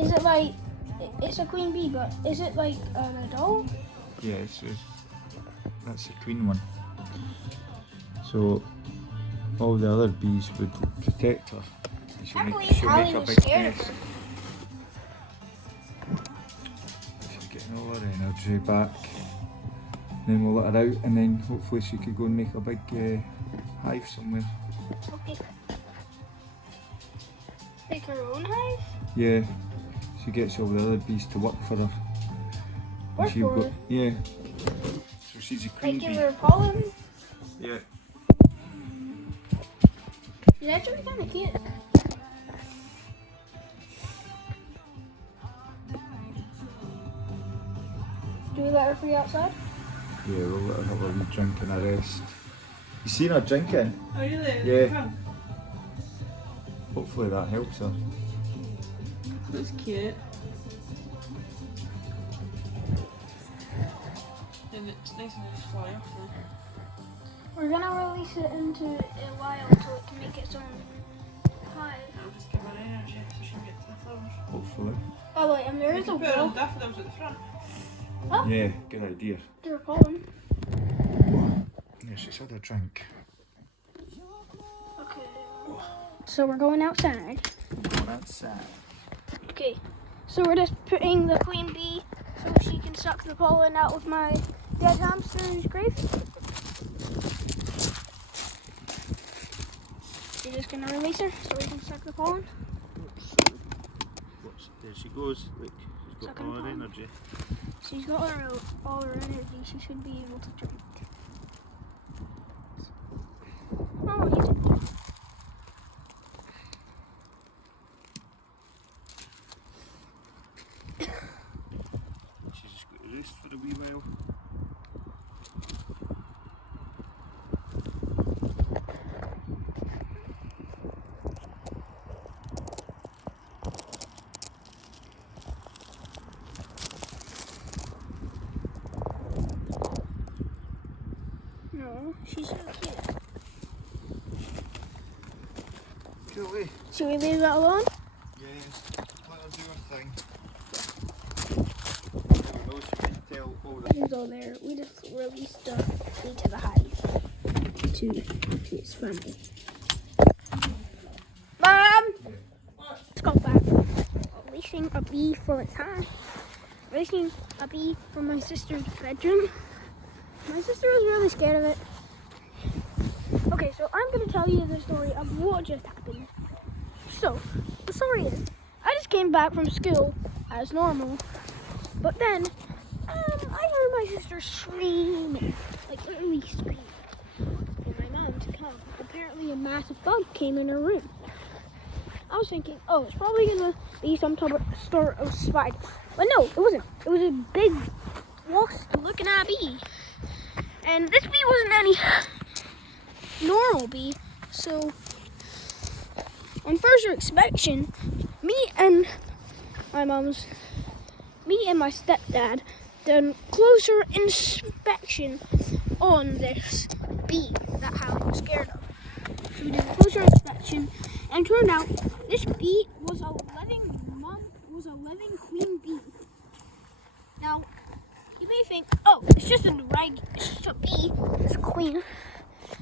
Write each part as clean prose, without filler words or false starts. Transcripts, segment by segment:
Is it like, it's a queen bee, but is it like an adult? Yeah, that's the queen one. So all the other bees would protect her. And she'll make a big nest. She's getting all her energy back. Then we'll let her out, and then hopefully she could go and make a big hive somewhere. Okay. Make her own hive? Yeah. She gets all the other bees to work for her. Work for her? Yeah. So she's a queen Like bee. give her pollen? Yeah. She's actually kind of cute. Do we let her free outside? Yeah, we'll let her have a wee drink and a rest. You seen her drinking? Oh, really? Yeah. Hopefully that helps her. That's cute. And it's nice and just fly off now. We're gonna release it into a wild so it can make its own hive. I'll just give her energy so she can get to the flowers. Hopefully. Oh wait, and there is a Put her on wall. daffodils at the front. Oh, Yeah, good idea. there's pollen. Yeah, she's had a drink. Okay. So we're going outside. Going outside. Okay. So we're just putting the queen bee so she can suck the pollen out of my dead hamster's grave. You're just gonna release her so we can suck the pollen. There she goes. Look, she's got Sucking all her pollen. energy. She's got all her energy. She should be able to drink. Oh, you did. She's just got to rest for a wee while. No, she's so cute. Go away. Should we leave that alone? Yeah, let her do her thing. Never know, she might tell all the... Go there. We just released the bee to the hive to its family. Mom! Let's go back. Releasing a bee from its hive. Releasing a bee from my sister's bedroom. My sister was really scared of it. Okay, so I'm going to tell you the story of what just happened. So, the story is, I just came back from school as normal, but then I heard my sister screaming, like literally screaming, for my mom to come. Apparently a massive bug came in her room. I was thinking, oh, it's probably going to be some sort of spider. But no, it wasn't. It was a big wasp looking at a bee. And this bee wasn't any normal bee, so on first inspection, me and my stepdad did closer inspection on this bee that Hallie was scared of. So we did a closer inspection, and turned out this bee was a living queen bee. Now, you may think, oh, it's just a bee, it's a queen.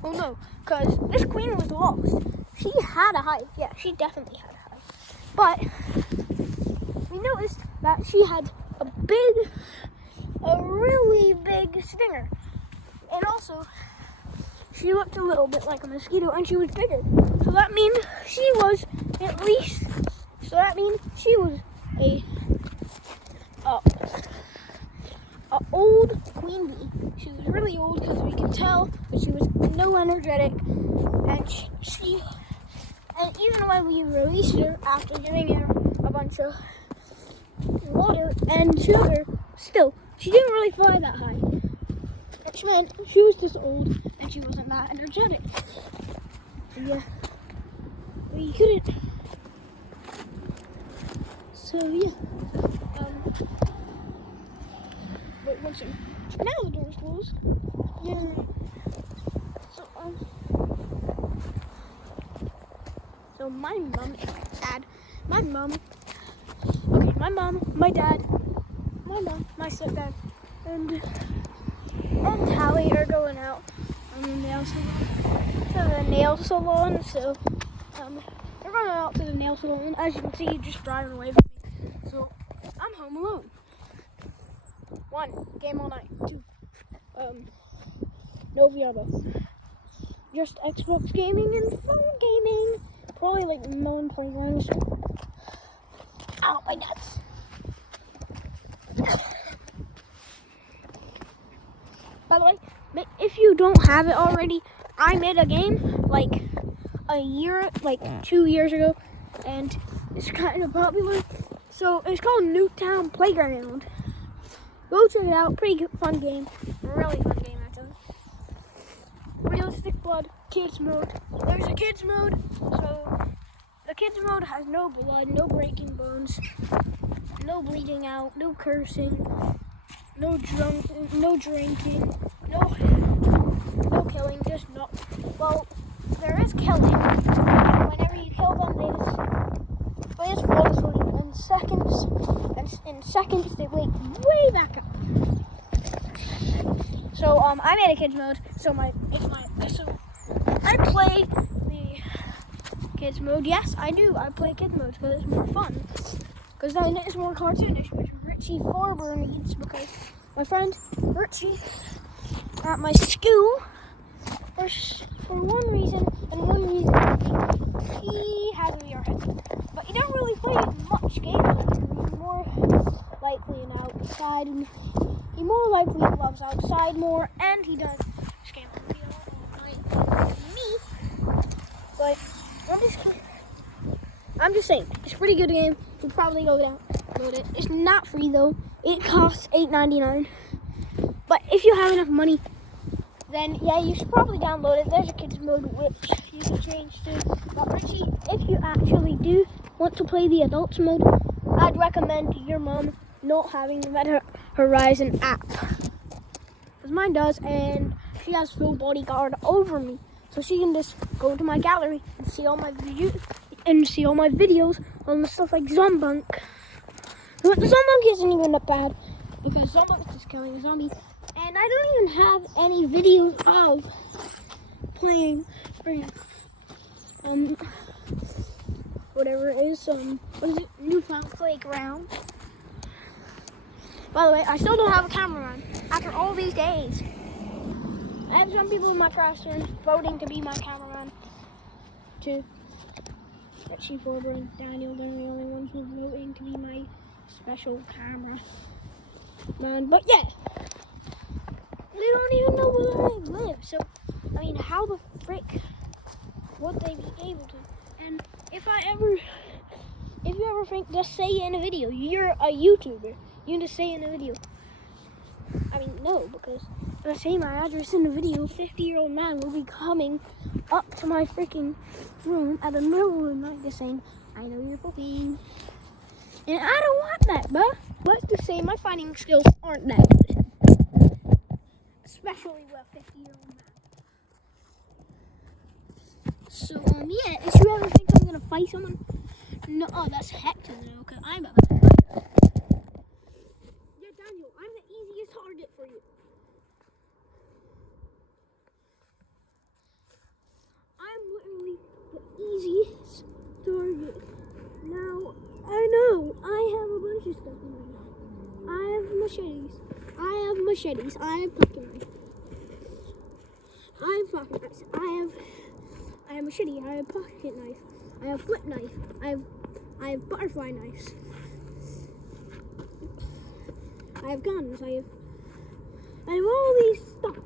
Well, no, because this queen was lost. She had a hive. Yeah, she definitely had a hive. But we noticed that she had a really big stinger. And also, she looked a little bit like a mosquito, and she was bigger. So that means she was a old queen bee. She was really old because we could tell, but she was no energetic, and even when we released her after giving her a bunch of water and sugar, still she didn't really fly that high, which meant she was just old and she wasn't that energetic. So yeah, we couldn't. So yeah. Wait one second. Now the door's closed. Yeah. So so my mom and my dad, okay, my mom, my dad, my stepdad, and Hallie are going out on the nail salon. So they're going out to the nail salon. As you can see, just driving away from me. So I'm home alone. 1, game all night. 2, no VR. Just Xbox gaming and phone gaming. Probably like Melon Playground. Ow, my nuts. By the way, if you don't have it already, I made a game like 2 years ago, and it's kind of popular. So it's called Newtown Playground. Go check it out. Pretty good, fun game. Really fun game, actually. Realistic blood, kids mode. There's a kids mode, so the kids mode has no blood, no breaking bones, no bleeding out, no cursing, no drinking, no killing, just not. Well, there is killing. Whenever you kill them, they just fall asleep. In seconds, they wake way back up. So I made a kids mode. So I play the kids mode. Yes, I do. I play kids mode because it's more fun. Because then it's more cartoonish, which Richie Farber needs. Because my friend Richie at my school, for one reason he has a VR headset, but he don't really play much games. He's more likely outside, and he more likely loves outside more, and he does scam me. But I'm just saying, it's a pretty good game. You can probably go download it. It's not free though. It costs $8.99. But if you have enough money, then yeah, you should probably download it. There's a kids mode which you can change to. But Richie, if you actually do want to play the adults mode, I'd recommend your mom not having the Meta Horizon app. Because mine does, and she has full bodyguard over me. So she can just go to my gallery and see all my videos on the stuff like Zombunk. But the Zombunk isn't even that bad, because Zombunk is just killing a zombie. And I don't even have any videos of playing whatever it is, what is it, Newfound Playground. By the way, I still don't have a cameraman after all these days. I have some people in my classroom voting to be my cameraman too. Richie Farber and Daniel, they're the only ones who's voting to be my special camera man. But yeah, they don't even know where I live. So, I mean, how the frick would they be able to? And if you ever think, just say in a video, you're a YouTuber, you can just say in a video. I mean, no, because if I say my address in the video, 50-year-old man will be coming up to my freaking room at the middle of the night just saying, I know you're pooping. And I don't want that, bruh. Let's just say my fighting skills aren't that good. Especially with a 50-year-old man. So, yeah, if you ever think I'm gonna fight someone, no, oh, that's Hector now, because I'm about to fight her. Yeah, Daniel, I'm the easiest target for you. I'm literally the easiest target. Now, I know I have a bunch of stuff in my mouth. I have machetes. I have pocket knife. I have pocket knives. I have machete. I have pocket knife. I have flip knife. I have butterfly knives. I have guns. I have all these stuff.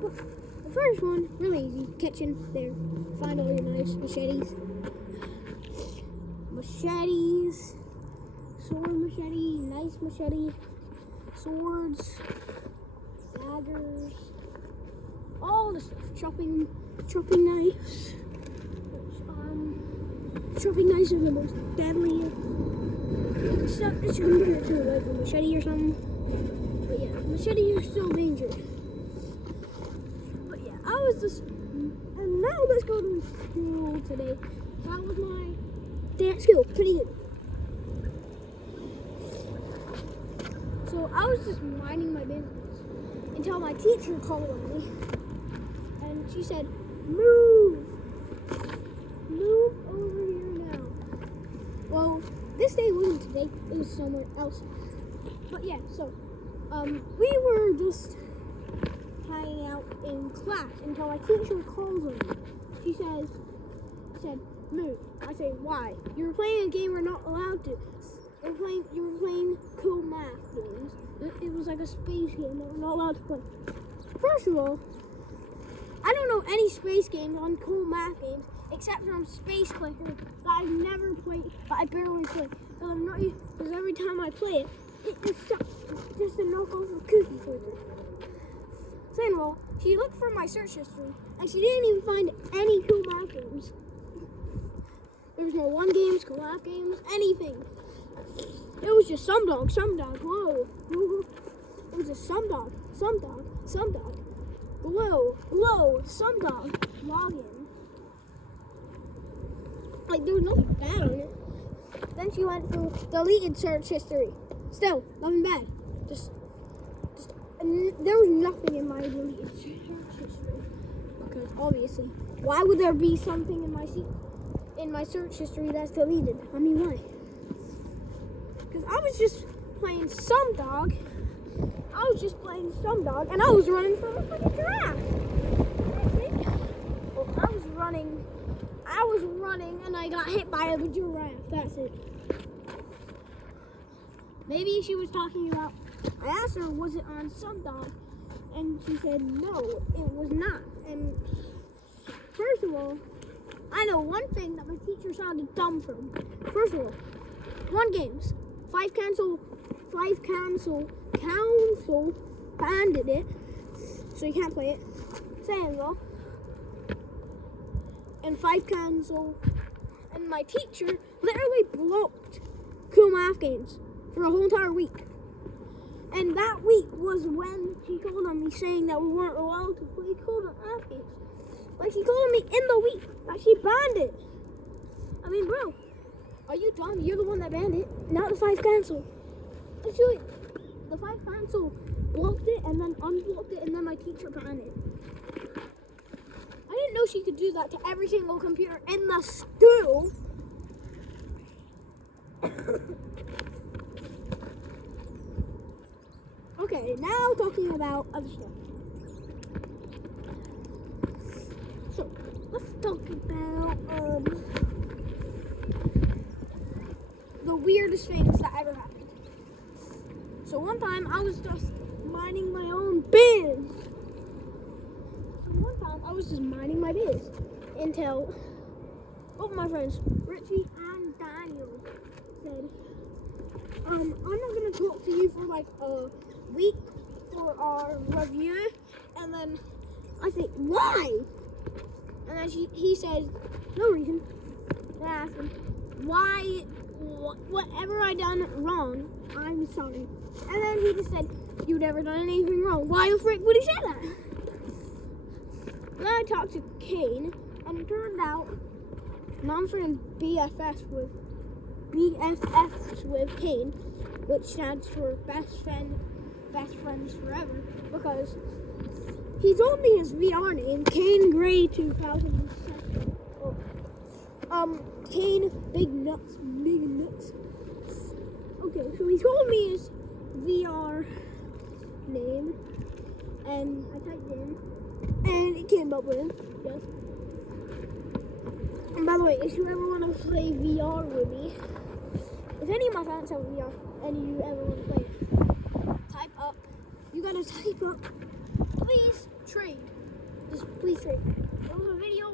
But the first one, really easy. Kitchen. There. Find all your knives. Machetes. Sword machete. Nice machete. Swords. Daggers. All the stuff. Chopping knives. Chopping knives are the most deadly stuff that you can compare to, like a machete or something. But yeah, machetes are still dangerous. But yeah, I was just, and now let's go to school today. That was my day. at school, pretty good. So I was just minding my business until my teacher called on me, and she said, "Move over here now." Well, this day wasn't today; it was somewhere else. But yeah, so we were just hanging out in class until my teacher calls on me. She said, "Move." I say, "Why? You were playing a game we're not allowed to. You were playing cool math games. It was like a space game that we're not allowed to play." First of all, I don't know any space games on cool math games except from Space Clicker that I've never played, but I barely play. Because every time I play it, it just sucks. It's just a knockoff of Cookie Clicker. Second of all, she looked for my search history and she didn't even find any cool math games. There was no one games, cool math games, anything. It was just some dog, whoa. It was just some dog, below, some dog, login. Like, there was nothing bad on it. Then she went through deleted search history. Still, nothing bad. And there was nothing in my deleted search history. Because obviously, why would there be something in my search history that's deleted? I mean, why? Because I was just playing some dog, and I was running from a fucking giraffe. Well, I was running, and I got hit by a giraffe. That's it. Maybe she was talking about. I asked her, was it on some dog, and she said no, it was not. And first of all, I know one thing that my teacher sounded dumb from. First of all, 1 games. 5 council banned it, so you can't play it. Second of all, and 5 council, and my teacher literally blocked cool math games for a whole entire week. And that week was when she called on me saying that we weren't allowed to play cool math games. Like, she called on me in the week that she banned it. I mean, bro, are you dumb? You're the one that banned it, not the 5 council. Actually, the 5 council blocked it and then unblocked it, and then my teacher banned it. I didn't know she could do that to every single computer in the school. Okay, now talking about other stuff. So, let's talk about the weirdest things that ever happened. So one time I was just minding my own biz. Until both my friends, Richie and Daniel, said, I'm not going to talk to you for like a week for our review. And then I said, why? And then he said, no reason. Then I asked him, why, whatever I done wrong, I'm sorry. And then he just said, you've never done anything wrong. Why the frick would he say that? Then I talked to Kane, and it turned out Mom's friend BFFs with Kane, which stands for best friends forever, because he told me his VR name, Kane Gray 2007. Kane Big Nuts. Okay, so he told me his VR name, and I typed in, and it came up with, yes. And by the way, if you ever want to play VR with me, if any of my fans have VR, and you ever want to play it, you gotta type up, please trade. Just please trade. There was a video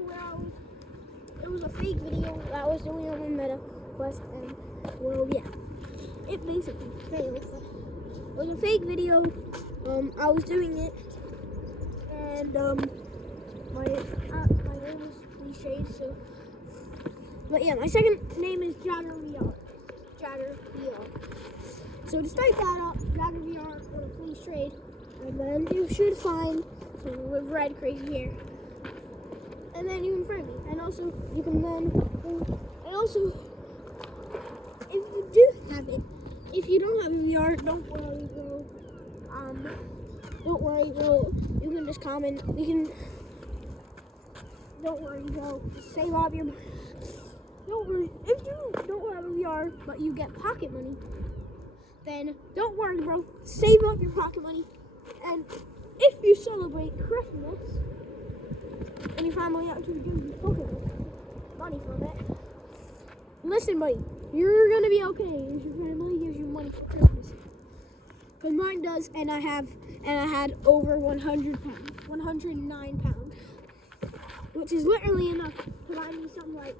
it was a fake video that I was doing on my Meta Quest, and well, yeah, it basically failed. It was a fake video. I was doing it, and my name is Please Trade. So, but yeah, my second name is Jagger VR. So just type that up, Jagger VR or Please Trade, and then you should find someone with red crazy hair. And then you can friend me. And also, you can then, and also, VR, don't worry, bro. Don't worry, bro. You can just comment. We can. Don't worry, bro. Just save up your. Don't worry. If you don't have a VR, but you get pocket money, then don't worry, bro. Save up your pocket money, and if you celebrate Christmas and your family actually gives you pocket money from it, listen, buddy, you're gonna be okay if your family gives you money for Christmas. Cause mine does, and I had over 100 pounds, 109 pounds, which is literally enough to buy me something like,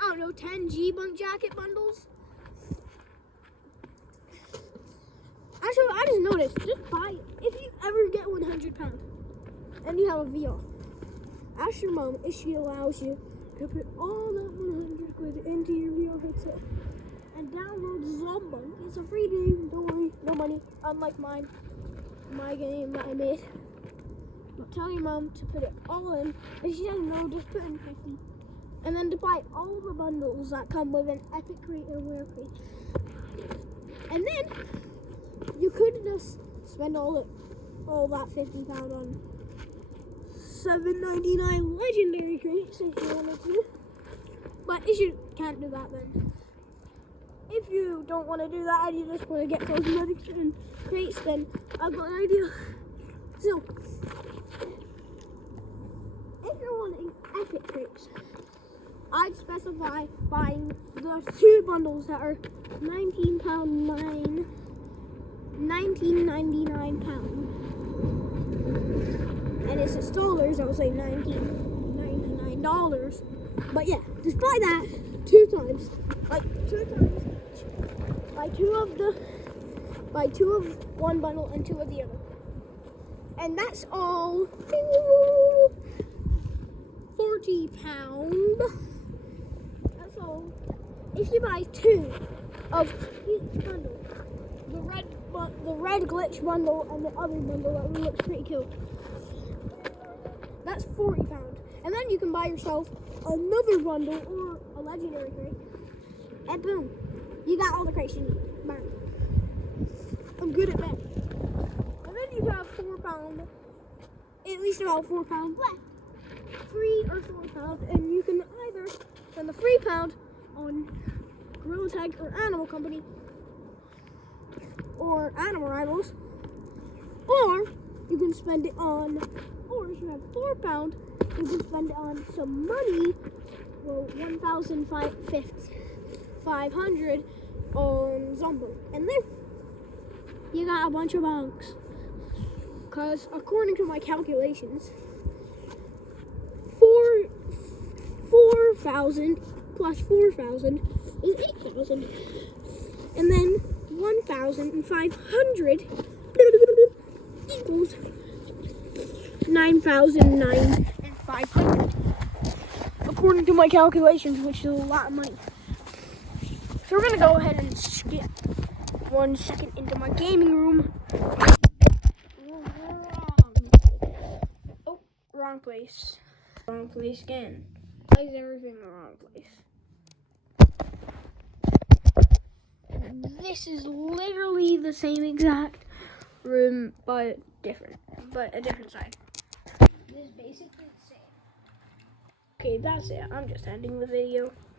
I don't know, 10 G-Bunk jacket bundles. Actually, I just noticed, just buy it. If you ever get 100 pounds and you have a VR, ask your mom if she allows you to put all that 100 quid into your VR headset and download Zombunk. It's a free game, don't worry, no money, unlike my game that I made. But tell your mom to put it all in. If she doesn't know, just put in 50. And then to buy all the bundles that come with an Epic Creator Wear Crate. And then you could just spend all that £50 on $7.99 legendary crates if you wanted to. But if you can't do that, then if you don't want to do that and you just want to get cosmetics and crates, then I've got an idea. So if you're wanting epic crates, I'd specify buying the 2 bundles that are £19.99. And it's in dollars, I would say $19.99. But yeah, just buy that 2 times. Like 2 times. Buy two of one bundle and 2 of the other. And that's all £40. That's all. If you buy 2 of each bundle, the red glitch bundle and the other bundle that looks pretty cool, that's £40. And then you can buy yourself another bundle or a legendary crate, and boom, you got all the crates you need. Bam. I'm good at that. And then you have £4, at least about £4 left. 3 or £4, and you can either spend the £3 on Gorilla Tag or Animal Company or Animal Rivals, or you can spend it on, or if you have £4, you can spend it on some money, well, 1,500 on Zombunk, and then you got a bunch of bunks. Because according to my calculations, 4,000 plus 4,000 is 8,000, and then 1,500 equals 9,500, according to my calculations, which is a lot of money. So we're gonna go ahead and skip 1 second into my gaming room. Oh, wrong place. Wrong place again. Why is everything in the wrong place? This is literally the same exact room, but a different side. This is basically the same. Okay, that's it. I'm just ending the video.